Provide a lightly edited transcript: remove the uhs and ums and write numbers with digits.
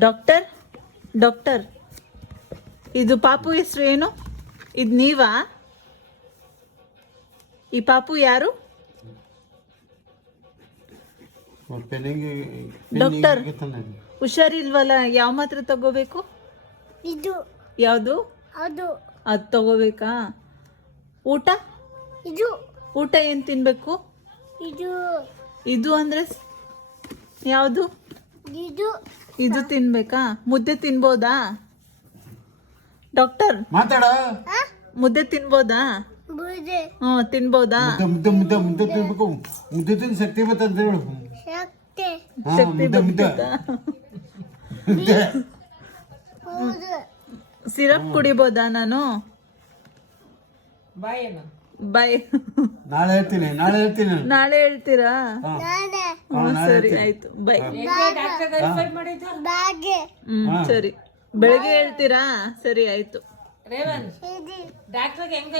Doctor doctor ಇದು ಪಾಪು ಹೆಸರು ಏನು? ಇದು ನೀವಾ? ಈ ಪಾಪು ಯಾರು? ಡಾಕ್ಟರ್ ಹುಷಾರಿಲ್ವಲ್ಲ, ಯಾವ ಮಾತ್ರೆ ತಗೋಬೇಕು? ಇದು ಯಾವುದು? ಅದು ಅದು ತಗೋಬೇಕಾ? ಊಟ ಇದು ಊಟ ಏನು ತಿನ್ಬೇಕು? ಇದು ಇದು ಅಂದ್ರೆ ಯಾವುದು? ಇದು ಇದು ತಿನ್ಬೇಕಾ? ಮುದ್ದೆ ತಿನ್ಬೋದಾ? ಡಾಕ್ಟರ್ ಮಾತಾಡ ಮುದ್ದೆ ತಿನ್ಬೋದಾ? ಬುದೆ ತಿನ್ಬೋದಾ? ಮುದ್ದೆ ಮುದ್ದೆ ಮುದ್ದೆ ತಿನ್ಬೇಕು. ಮುದ್ದೆ ತಿಂದು ಶಕ್ತಿ ಬರ್ತಂತ ಹೇಳು. ಶಕ್ತಿ ಶಕ್ತಿ ಮುದ್ದೆ ಮುದ್ದೆ ಬರ್ತದಾ? ಮುದ್ದೆ. ಹೌದು ಸಿರಪ್ ಕುಡಿಬೋದಾ ನಾನು? ಬಾಯ್ ನಾಳೆ ಹೇಳ್ತೀನಿ ನಾಳೆ ಹೇಳ್ತೀರಾ? ನಾನೇ ಸರಿ ಆಯ್ತು, ಬೈ. ಬಾಗೆ ಸರಿ, ಬೆಳಗ್ಗೆ ಹೇಳ್ತೀರಾ? ಸರಿ ಆಯ್ತು. ಇದು ಡಾಕ್ಟರ್ಗೆ ಹೆಂಗ್